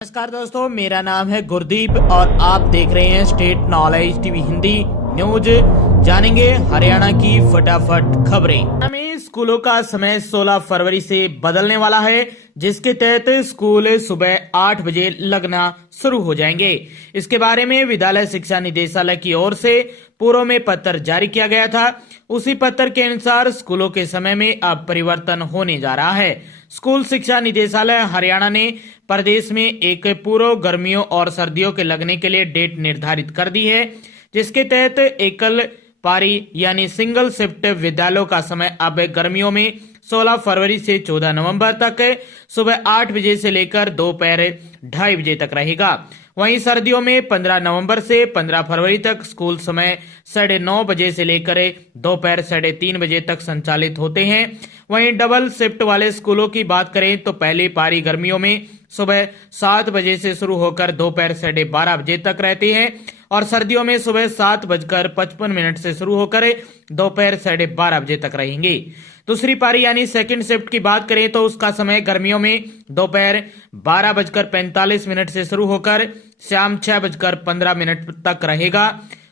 नमस्कार दोस्तों, मेरा नाम है गुरदीप और आप देख रहे हैं state knowledge TV Hindi news. जानेंगे हरियाणा की फटाफट खबरें। हमें स्कूलों का समय 16 फरवरी से बदलने वाला है, जिसके तहत स्कूल सुबह 8 बजे लगना शुरू हो जाएंगे। इसके बारे में विद्यालय शिक्षा निदेशालय की ओर से पूर्व में पत्र जारी किया गया था। उसी पत्र के अनुसार स्कूलों के समय में अब परिवर्तन होने जा रहा है। स्कूल शिक्षा निदेशालय हरियाणा ने प्रदेश में एक पूर्व गर्मियों और सर्दियों के लगने के लिए डेट निर्धारित कर दी है, जिसके तहत एकल पारी यानी सिंगल शिफ्ट विद्यालयों का समय अब गर्मियों में 16 फरवरी से 14 नवंबर तक सुबह 8 बजे से लेकर दोपहर 2:30 बजे तक रहेगा। वहीं सर्दियों में 15 नवंबर से 15 फरवरी तक स्कूल समय 9:30 बजे से लेकर दोपहर 3:30 बजे तक संचालित होते हैं। वहीं डबल शिफ्ट वाले स्कूलों की बात करें तो पहली पारी गर्मियों में सुबह 7 बजे से शुरू होकर दोपहर 12:30 बजे तक रहती है और सर्दियों में सुबह 7:55 से शुरू होकर दोपहर 12:30 बजे तक रहेंगी। दूसरी पारी यानी सेकंड शिफ्ट की बात करें तो उसका समय गर्मियों में दोपहर 12:45 से शुरू होकर शाम 6:15 तक रहेगा।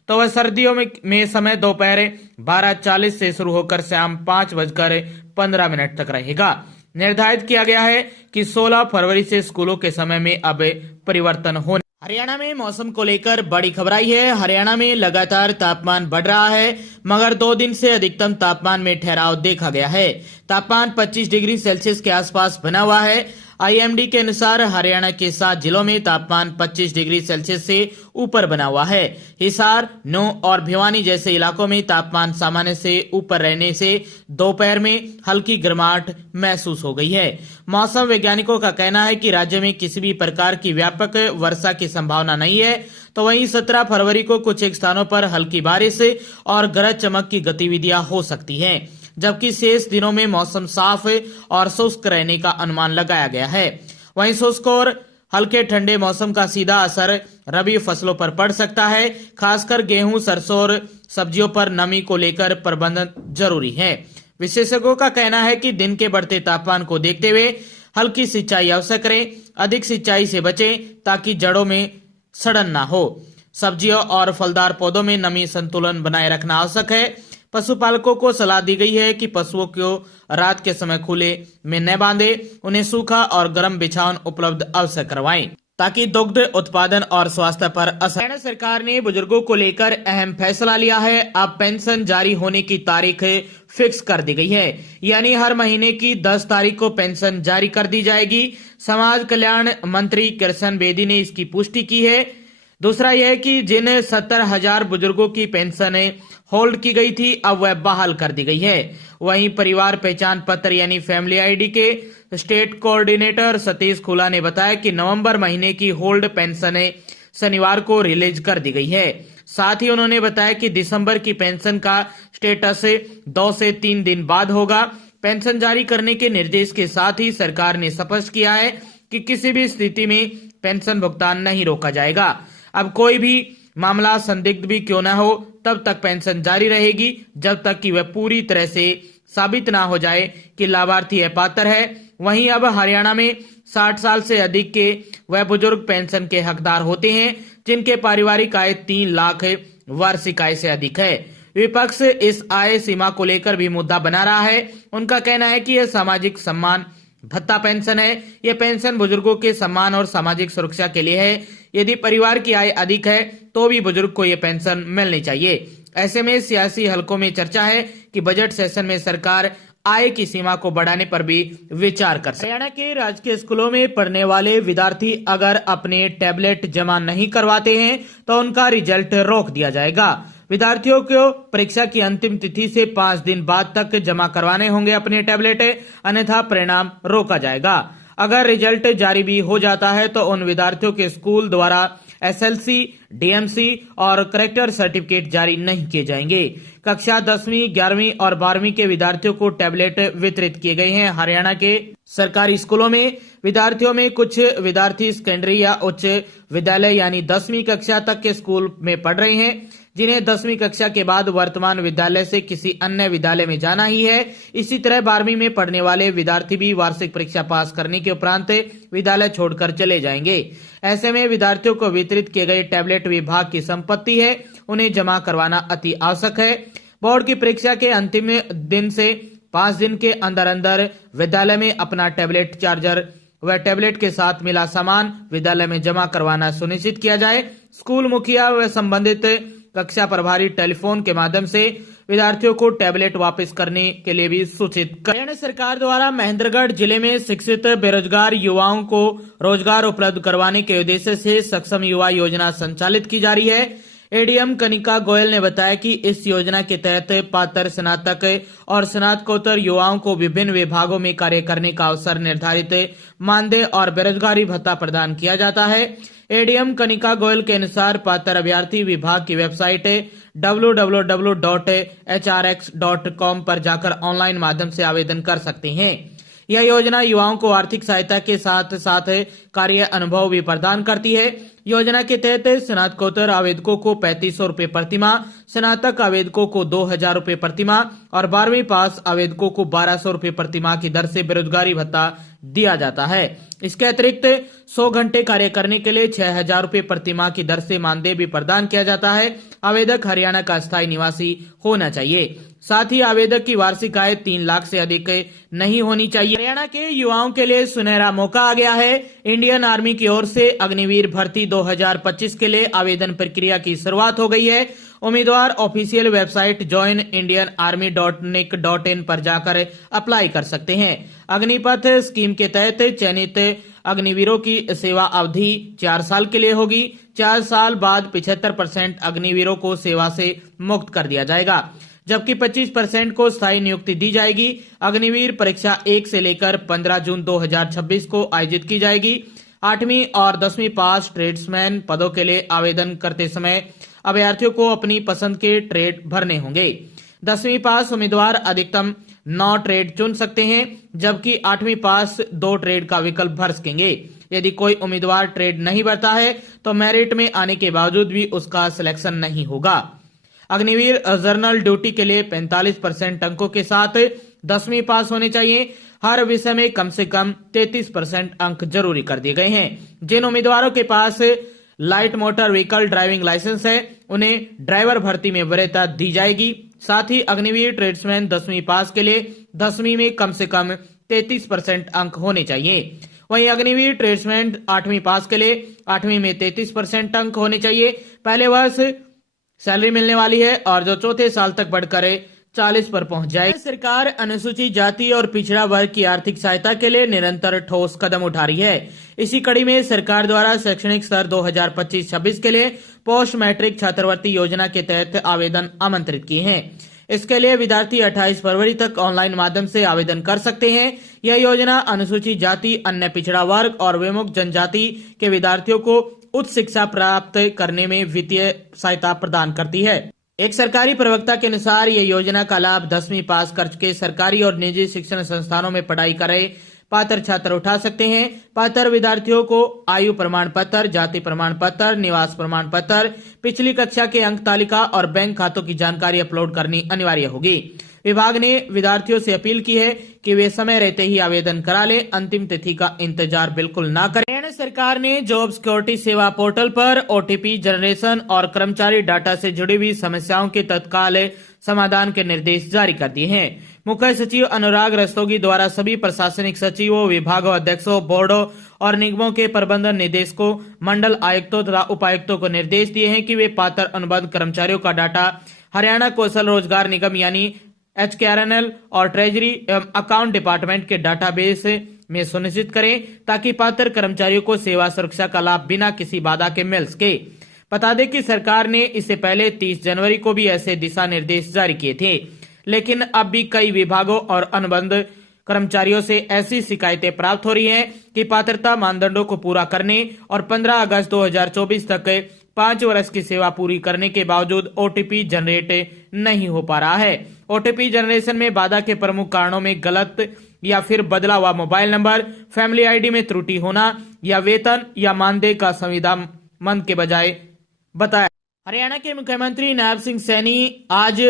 तो वह सर्दियों में समय दोपहर 12:40 से शुरू होकर शाम 5:15 तक रहेगा। निर्धारित किया गया है कि 16 फरवरी से स्कूलों के समय में अब परिवर्तन होने। हरियाणा में मौसम को लेकर बड़ी खबर आई है। हरियाणा में लगातार तापमान बढ़ रहा है, मगर 2 दिन से अधिकतम तापमान में ठहराव देखा गया है। तापमान 25 डिग्री सेल्सियस के आसपास बना हुआ है। आईएमडी के अनुसार हरियाणा के 7 जिलों में तापमान 25 डिग्री सेल्सियस से ऊपर बना हुआ है। हिसार, नू और भिवानी जैसे इलाकों में तापमान सामान्य से ऊपर रहने से दोपहर में हल्की गर्माहट महसूस हो गई है। मौसम वैज्ञानिकों का कहना है कि राज्य में किसी भी प्रकार की व्यापक वर्षा की संभावना नहीं है। तो वहीं 17 फरवरी को कुछ एक स्थानों पर हल्की बारिश और गरज चमक की गतिविधियां हो सकती हैं, जबकि शेष दिनों में मौसम साफ और शुष्क रहने का अनुमान लगाया गया है। वहीं शुष्क और हल्के ठंडे मौसम का सीधा असर रबी फसलों पर पड़ सकता है। खासकर गेहूं, सरसों और सब्जियों पर नमी को लेकर प्रबंधन जरूरी है। विशेषज्ञों का कहना है कि दिन के बढ़ते तापमान को देखते हुए हल्की सिंचाई अवश्य करें। अधिक सिंचाई से बचें ताकि जड़ों में सड़न ना हो। सब्जियों और फलदार पौधों में नमी संतुलन बनाए रखना आवश्यक है। पशुपालकों को सलाह दी गई है कि पशुओं को रात के समय खुले में न बांधें, उन्हें सूखा और गर्म बिछावन उपलब्ध अवश्य करवाएं ताकि दुग्ध उत्पादन और स्वास्थ्य पर असर। हरियाणा सरकार ने बुजुर्गों को लेकर अहम फैसला लिया है। अब पेंशन जारी होने की तारीख फिक्स कर दी गई है, यानी हर महीने की 10 तारीख को पेंशन जारी कर दी जाएगी। समाज कल्याण मंत्री कृष्ण बेदी ने इसकी पुष्टि की है। दूसरा यह कि जिन 70,000 बुजुर्गों की पेंशन होल्ड की गई थी, अब वह बहाल कर दी गई है। वहीं परिवार पहचान पत्र यानी फैमिली आईडी के स्टेट कोऑर्डिनेटर सतीश खुला ने बताया कि नवंबर महीने की होल्ड पेंशन शनिवार को रिलीज कर दी गई है। साथ ही उन्होंने बताया कि दिसंबर की पेंशन का स्टेटस 2 से 3 दिन बाद होगा। पेंशन जारी करने के निर्देश के साथ ही सरकार ने स्पष्ट किया है कि किसी भी स्थिति में पेंशन भुगतान नहीं रोका जाएगा। अब कोई भी मामला संदिग्ध भी क्यों न हो, तब तक पेंशन जारी रहेगी जब तक कि वह पूरी तरह से साबित ना हो जाए कि लाभार्थी अपात्र है। वहीं अब हरियाणा में 60 साल से अधिक के वह बुजुर्ग पेंशन के हकदार होते हैं जिनके पारिवारिक आय 3 लाख वार्षिक आय से अधिक है। विपक्ष इस आय सीमा को लेकर भी मुद्दा बना रहा है। उनका कहना है कि यह सामाजिक सम्मान भत्ता पेंशन है। यह पेंशन बुजुर्गों के सम्मान और सामाजिक सुरक्षा के लिए है। यदि परिवार की आय अधिक है तो भी बुजुर्ग को यह पेंशन मिलनी चाहिए। ऐसे में सियासी हलकों में चर्चा है कि बजट सेशन में सरकार आय की सीमा को बढ़ाने पर भी विचार कर सकती है। हरियाणा के राजकीय स्कूलों में पढ़ने वाले विद्यार्थी अगर अपने टैबलेट जमा नहीं करवाते हैं तो उनका रिजल्ट रोक दिया जाएगा। विद्यार्थियों को परीक्षा की अंतिम तिथि से 5 दिन बाद तक जमा करवाने होंगे अपने टैबलेट, अन्यथा परिणाम रोका जाएगा। अगर रिजल्ट जारी भी हो जाता है तो उन विद्यार्थियों के स्कूल द्वारा एसएलसी, डीएमसी और करेक्टर सर्टिफिकेट जारी नहीं किए जाएंगे। कक्षा 10वीं, 11वीं और 12वीं के विद्यार्थियों को टैबलेट वितरित किए गए हैं। हरियाणा के सरकारी स्कूलों में विद्यार्थियों में कुछ विद्यार्थी सेकेंडरी या उच्च विद्यालय यानी 10वीं कक्षा तक के स्कूल में पढ़ रहे हैं, जिन्हें 10वीं कक्षा के बाद वर्तमान विद्यालय से किसी अन्य विद्यालय में जाना ही है। इसी तरह 12वीं में पढ़ने वाले विद्यार्थी भी वार्षिक परीक्षा पास करने के उपरांत विद्यालय छोड़कर चले जाएंगे। ऐसे में विद्यार्थियों को वितरित किए गए टैबलेट विभाग की संपत्ति है, उन्हें जमा करवाना अति आवश्यक है। बोर्ड की परीक्षा के अंतिम दिन से 5 दिन के अंदर अंदर विद्यालय में अपना टैबलेट, चार्जर व टैबलेट के साथ मिला सामान विद्यालय में जमा करवाना सुनिश्चित किया जाए। स्कूल मुखिया व संबंधित कक्षा प्रभारी टेलीफोन के माध्यम से विद्यार्थियों को टैबलेट वापस करने के लिए भी सूचित करें। हरियाणा सरकार द्वारा महेंद्रगढ़ जिले में शिक्षित बेरोजगार युवाओं को रोजगार उपलब्ध करवाने के उद्देश्य से सक्षम युवा योजना संचालित की जा रही है। एडीएम कनिका गोयल ने बताया कि इस योजना के तहत पात्र स्नातक और स्नातकोत्तर युवाओं को विभिन्न विभागों में कार्य करने का अवसर, निर्धारित मानदेय और बेरोजगारी भत्ता प्रदान किया जाता है। एडीएम कनिका गोयल के अनुसार पात्र अभ्यर्थी विभाग की वेबसाइट www.hrx.com पर जाकर ऑनलाइन माध्यम से आवेदन कर सकते हैं। यह योजना युवाओं को आर्थिक सहायता के साथ साथ कार्य अनुभव भी प्रदान करती है। योजना के तहत स्नातकोत्तर आवेदकों को 3500 रुपए प्रतिमाह, स्नातक आवेदकों को 2000 रुपए प्रतिमाह और 12वीं पास आवेदकों को 1200 रुपए प्रतिमाह की दर से बेरोजगारी भत्ता दिया जाता है। इसके अतिरिक्त 100 घंटे कार्य करने के लिए 6000 रुपए प्रतिमाह की दर से मानदेय भी प्रदान किया जाता है। आवेदक हरियाणा का स्थायी निवासी होना चाहिए। साथ ही आवेदक की वार्षिक आय 3 लाख से अधिक नहीं होनी चाहिए। हरियाणा के युवाओं के लिए सुनहरा मौका आ गया है। इंडियन आर्मी की ओर से अग्निवीर भर्ती 2025 के लिए आवेदन प्रक्रिया की शुरुआत हो गई है। उम्मीदवार ऑफिशियल वेबसाइट joinindianarmy.nic.in पर जाकर अप्लाई कर सकते हैं। अग्निपथ स्कीम के तहत चयनित अग्निवीरों की सेवा अवधि 4 साल के लिए होगी। 4 साल बाद 75% अग्निवीरों को सेवा से मुक्त कर दिया जाएगा, जबकि 25% को स्थायी नियुक्ति दी जाएगी। अग्निवीर परीक्षा 1 से लेकर 15 जून 2026 को आयोजित की जाएगी। 8वीं और 10वीं पास ट्रेड्समैन पदों के लिए आवेदन करते समय अभ्यर्थियों को अपनी पसंद के ट्रेड भरने होंगे। 10वीं पास उम्मीदवार अधिकतम 9 ट्रेड चुन सकते हैं, जबकि 8वीं पास 2 ट्रेड का विकल्प भर सकेंगे। यदि कोई उम्मीदवार ट्रेड नहीं भरता है तो मेरिट में आने के बावजूद भी उसका सिलेक्शन नहीं होगा। अग्निवीर जर्नल ड्यूटी के लिए 45% अंकों के साथ 10वीं पास होने चाहिए। हर विषय में कम से कम 33% अंक जरूरी कर दिए गए हैं। जिन उम्मीदवारों के पास light motor vehicle driving licence है, उन्हें ड्राइवर भर्ती में वरीयता दी जाएगी। साथ ही अग्निवीर ट्रेड्समैन 10वीं पास के लिए 10वीं में कम से कम 33% अंक होने चाहिए। वहीं अग्निवीर ट्रेड्समैन 8वीं पास के लिए 8वीं में 33% अंक होने चाहिए। पहले वर्ष सैलरी मिलने वाली है और जो चौथे साल तक बढ़कर 40 पर पहुंच जाएगी। सरकार अनुसूचित जाति और पिछड़ा वर्ग की आर्थिक सहायता के लिए निरंतर ठोस कदम उठा रही है। इसी कड़ी में सरकार द्वारा शैक्षणिक सत्र 2025-26 के लिए पोस्ट मैट्रिक छात्रवृत्ति योजना के तहत आवेदन आमंत्रित किए हैं। इसके लिए विद्यार्थी 28 फरवरी तक ऑनलाइन माध्यम से आवेदन कर सकते हैं। यह योजना अनुसूचित जाति, अन्य पिछड़ा वर्ग और विमुक्त जनजाति के विद्यार्थियों को उच्च शिक्षा प्राप्त करने में वित्तीय सहायता प्रदान करती है। एक सरकारी प्रवक्ता के अनुसार ये योजना का लाभ 10वीं पास कर चुके सरकारी और निजी शिक्षण संस्थानों में पढ़ाई कर रहे पात्र छात्र उठा सकते हैं। पात्र विद्यार्थियों को आयु प्रमाण पत्र, जाति प्रमाण पत्र, निवास प्रमाण पत्र, पिछली कक्षा के अंक तालिका और बैंक खातों की जानकारी अपलोड करनी अनिवार्य होगी। विभाग ने विद्यार्थियों से अपील की है कि वे समय रहते ही आवेदन करा ले, अंतिम तिथि का इंतजार बिल्कुल ना करें। हरियाणा सरकार ने जॉब सिक्योरिटी सेवा पोर्टल पर ओटीपी जनरेशन और कर्मचारी डाटा से जुड़ी हुई समस्याओं के तत्काल समाधान के निर्देश जारी कर दिए हैं। मुख्य सचिव अनुराग रस्तोगी द्वारा सभी प्रशासनिक सचिवों, विभागों अध्यक्षों, बोर्डों और निगमों के प्रबंधन निदेशकों, मंडल आयुक्तों तथा उपायुक्तों को निर्देश दिए हैं कि वे पात्र अनुबंध कर्मचारियों का डाटा हरियाणा कौशल रोजगार निगम यानी HKRNL और ट्रेजरी एवं अकाउंट डिपार्टमेंट के डाटाबेस में सुनिश्चित करें, ताकि पात्र कर्मचारियों को सेवा सुरक्षा का लाभ बिना किसी बाधा के मिल सके। बता दें कि सरकार ने इससे पहले 30 जनवरी को भी ऐसे दिशा निर्देश जारी किए थे, लेकिन अब भी कई विभागों और अनुबंध कर्मचारियों से ऐसी शिकायतें प्राप्त हो रही हैं कि पात्रता मानदंडों को पूरा करने और 15 अगस्त 2024 तक 5 वर्ष की सेवा पूरी करने के बावजूद ओटीपी जनरेट नहीं हो पा रहा है। ओटीपी जनरेशन में बाधा के प्रमुख कारणों में गलत या फिर बदला हुआ मोबाइल नंबर, फैमिली आईडी में त्रुटि होना या वेतन या मानदेय का संविदा मन के बजाय बताया। हरियाणा के मुख्यमंत्री नायब सिंह सैनी आज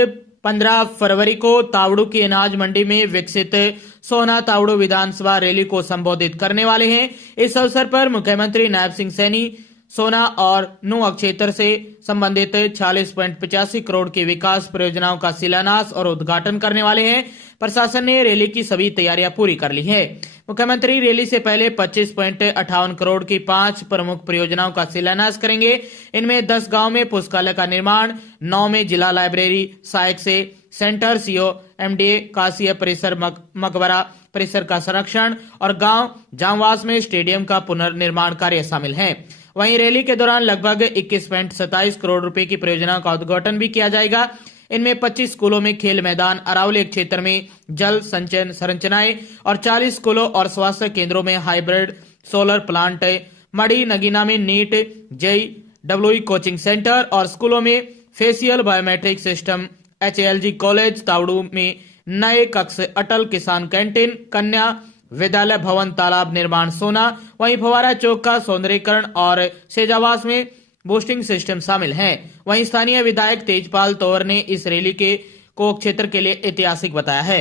15 फरवरी को तावड़ू की अनाज मंडी में विकसित सोहना तावड़ू विधानसभा रैली को संबोधित करने वाले हैं। इस अवसर पर मुख्यमंत्री नायब सिंह सैनी सोना और नुआ क्षेत्र से संबंधित 46.85 करोड़ की विकास परियोजनाओं का शिलान्यास और उद्घाटन करने वाले हैं। प्रशासन ने रैली की सभी तैयारियां पूरी कर ली है। मुख्यमंत्री रैली से पहले 25.58 करोड़ की 5 प्रमुख परियोजनाओं का शिलान्यास करेंगे। इनमें 10 गांव में पुस्तकालय का निर्माण, 9 में जिला लाइब्रेरी, सहायक से सेंटर, सीओ एमडीए कासिया परिसर, मकबरा परिसर का संरक्षण और गांव जामवास में स्टेडियम का पुनर्निर्माण कार्य शामिल है। वहीं रैली के दौरान लगभग 21.27 करोड़ रुपए की परियोजनाओं का उद्घाटन भी किया जाएगा। इनमें 25 स्कूलों में खेल मैदान, अरावली क्षेत्र में जल संचयन संरचनाएं और 40 स्कूलों और स्वास्थ्य केंद्रों में हाइब्रिड सोलर प्लांट, मड़ी नगीना में नीट JEE कोचिंग सेंटर और स्कूलों में facial biometric system, HLG college Tauru में नए कक्ष, अटल किसान कैंटीन, कन्या विद्यालय भवन, तालाब निर्माण सोना, वहीं फवारा चौक का सौंदर्यीकरण और सेजावास में बूस्टिंग सिस्टम शामिल हैं। वहीं स्थानीय विधायक तेजपाल तोवर ने इस रैली को क्षेत्र के लिए ऐतिहासिक बताया है।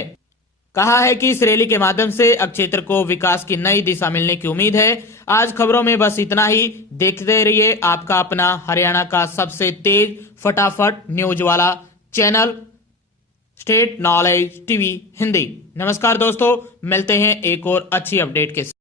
कहा है कि इस रैली के माध्यम से क्षेत्र को विकास की नई दिशा मिलने की उम्मीद है। आज खबरों में बस इतना ही। देखते रहिए आपका अपना हरियाणा का सबसे तेज फटाफट न्यूज वाला channel state knowledge TV Hindi. नमस्कार दोस्तों, मिलते हैं एक और अच्छी अपडेट के साथ।